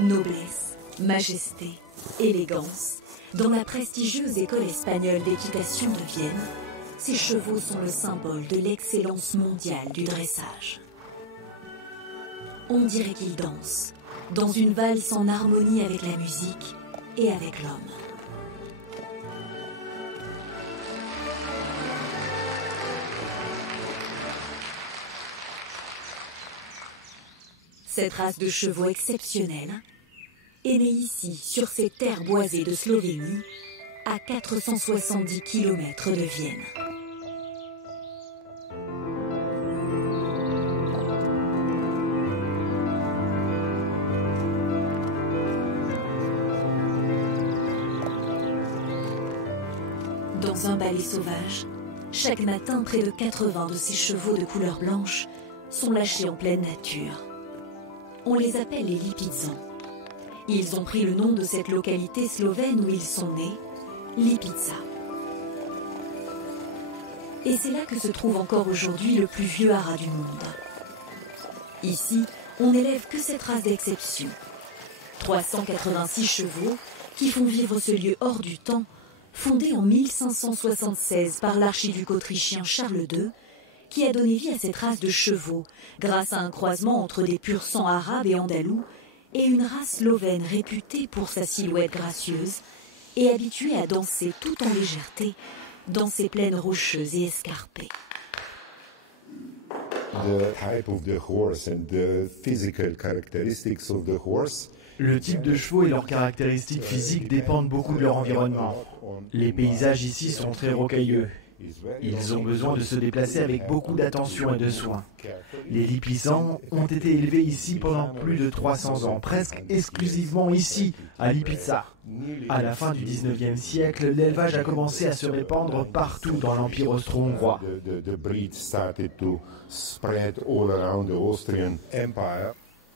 Noblesse, majesté, élégance. Dans la prestigieuse école espagnole d'équitation de Vienne, ces chevaux sont le symbole de l'excellence mondiale du dressage. On dirait qu'ils dansent, dans une valse en harmonie avec la musique et avec l'homme. Cette race de chevaux exceptionnelle est née ici, sur ces terres boisées de Slovénie, à 470 km de Vienne. Dans un ballet sauvage, chaque matin, près de 80 de ces chevaux de couleur blanche sont lâchés en pleine nature. On les appelle les Lipizzans. Ils ont pris le nom de cette localité slovène où ils sont nés, Lipica. Et c'est là que se trouve encore aujourd'hui le plus vieux haras du monde. Ici, on n'élève que cette race d'exception. 386 chevaux qui font vivre ce lieu hors du temps, fondé en 1576 par l'archiduc autrichien Charles II, qui a donné vie à cette race de chevaux grâce à un croisement entre des pur sang arabes et andalous et une race slovène réputée pour sa silhouette gracieuse et habituée à danser tout en légèreté dans ces plaines rocheuses et escarpées. Le type de chevaux et leurs caractéristiques physiques dépendent beaucoup de leur environnement. Les paysages ici sont très rocailleux. Ils ont besoin de se déplacer avec beaucoup d'attention et de soin. Les Lipizzans ont été élevés ici pendant plus de 300 ans, presque exclusivement ici, à Lipica. À la fin du 19e siècle, l'élevage a commencé à se répandre partout dans l'Empire austro-hongrois.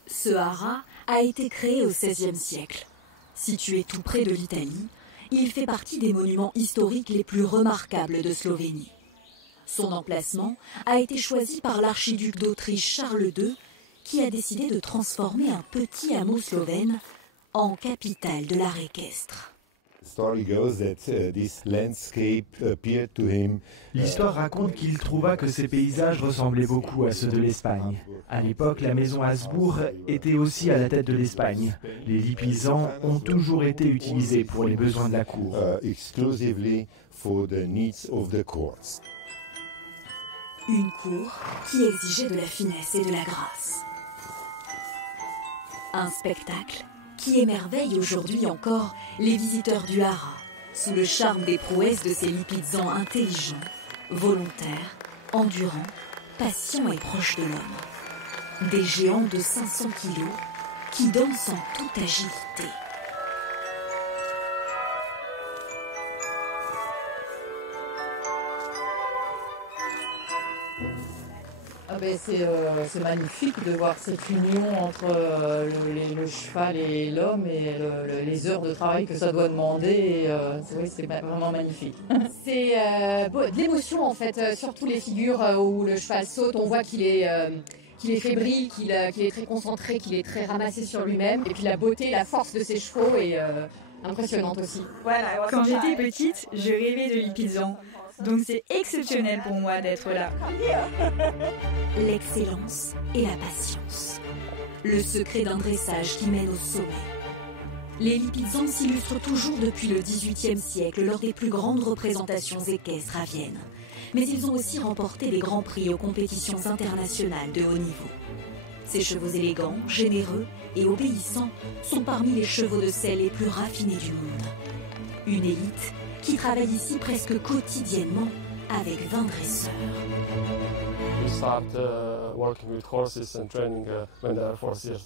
Ce haras a été créé au XVIe siècle. Situé tout près de l'Italie, il fait partie des monuments historiques les plus remarquables de Slovénie. Son emplacement a été choisi par l'archiduc d'Autriche Charles II, qui a décidé de transformer un petit hameau slovène en capitale de l'art équestre. L'histoire raconte qu'il trouva que ces paysages ressemblaient beaucoup à ceux de l'Espagne. À l'époque, la maison Habsbourg était aussi à la tête de l'Espagne. Les Lipizzans ont toujours été utilisés pour les besoins de la cour. Une cour qui exigeait de la finesse et de la grâce. Un spectacle qui émerveille aujourd'hui encore les visiteurs du haras, sous le charme des prouesses de ces Lipizzans intelligents, volontaires, endurants, patients et proches de l'homme. Des géants de 500 kilos qui dansent en toute agilité. Ah ben c'est magnifique de voir cette union entre le cheval et l'homme et les heures de travail que ça doit demander. C'est vraiment magnifique. C'est de l'émotion en fait, surtout les figures où le cheval saute, on voit qu'il est fébrile, qu'il est très concentré, qu'il est très ramassé sur lui-même. Et puis la beauté, la force de ses chevaux est impressionnante aussi. Quand j'étais petite, je rêvais de Lipizzan. Donc c'est exceptionnel pour moi d'être là. L'excellence et la patience. Le secret d'un dressage qui mène au sommet. Les Lipizzans s'illustrent toujours depuis le XVIIIe siècle lors des plus grandes représentations équestres à Vienne. Mais ils ont aussi remporté des grands prix aux compétitions internationales de haut niveau. Ces chevaux élégants, généreux et obéissants sont parmi les chevaux de selle les plus raffinés du monde. Une élite qui travaille ici presque quotidiennement avec 20 dresseurs.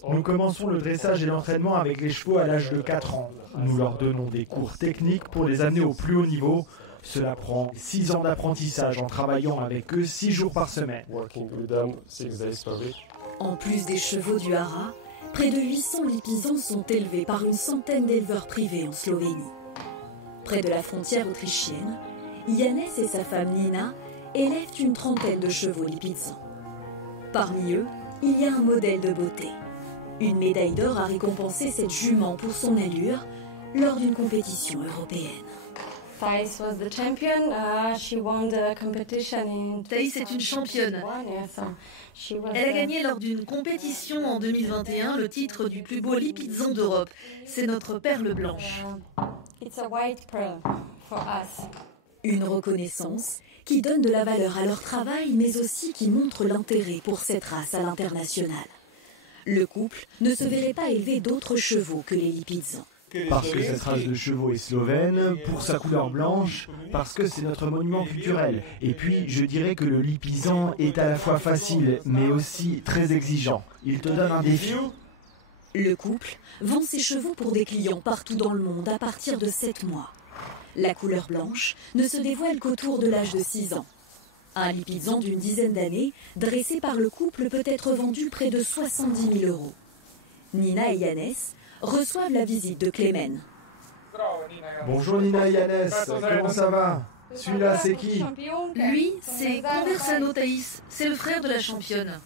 Nous commençons le dressage et l'entraînement avec les chevaux à l'âge de 4 ans. Nous leur donnons des cours techniques pour les amener au plus haut niveau. Cela prend 6 ans d'apprentissage en travaillant avec eux 6 jours par semaine. En plus des chevaux du haras, près de 800 Lipizzans sont élevés par une centaine d'éleveurs privés en Slovénie. Près de la frontière autrichienne, Janez et sa femme Nina élèvent une trentaine de chevaux Lipizzans. Parmi eux, il y a un modèle de beauté. Une médaille d'or a récompensé cette jument pour son allure lors d'une compétition européenne. Thais was the champion. She won the competition in Thaïs est une championne. Elle a gagné lors d'une compétition en 2021 le titre du plus beau lipizan d'Europe. C'est notre perle blanche. It's a white pearl for us. Une reconnaissance qui donne de la valeur à leur travail, mais aussi qui montre l'intérêt pour cette race à l'international. Le couple ne se verrait pas élever d'autres chevaux que les Lipizzans. Parce que cette race de chevaux est slovène, pour sa couleur blanche, parce que c'est notre monument culturel. Et puis, je dirais que le Lipizan est à la fois facile, mais aussi très exigeant. Il te donne un défi. Le couple vend ses chevaux pour des clients partout dans le monde à partir de 7 mois. La couleur blanche ne se dévoile qu'autour de l'âge de 6 ans. Un Lipizan d'une dizaine d'années, dressé par le couple, peut être vendu près de 70 000 €. Nina et Yannès reçoivent la visite de Clémen. Bonjour Nina et Yannès, comment ça va? Celui-là, c'est qui? Lui, c'est Conversano Thaïs. C'est le frère de la championne.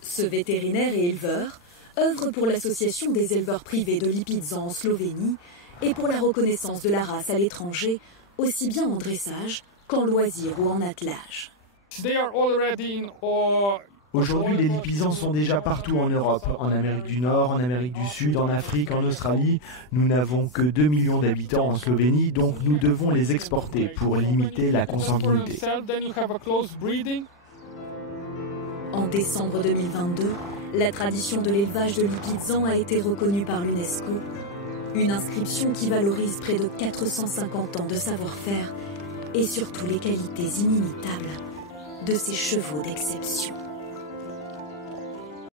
Ce vétérinaire et éleveur œuvre pour l'association des éleveurs privés de Lipizzans en Slovénie et pour la reconnaissance de la race à l'étranger, aussi bien en dressage qu'en loisir ou en attelage. Aujourd'hui, les Lipizans sont déjà partout en Europe, en Amérique du Nord, en Amérique du Sud, en Afrique, en Australie. Nous n'avons que 2 millions d'habitants en Slovénie, donc nous devons les exporter pour limiter la consanguinité. En décembre 2022, la tradition de l'élevage de Lipizzans a été reconnue par l'UNESCO. Une inscription qui valorise près de 450 ans de savoir-faire et surtout les qualités inimitables de ces chevaux d'exception.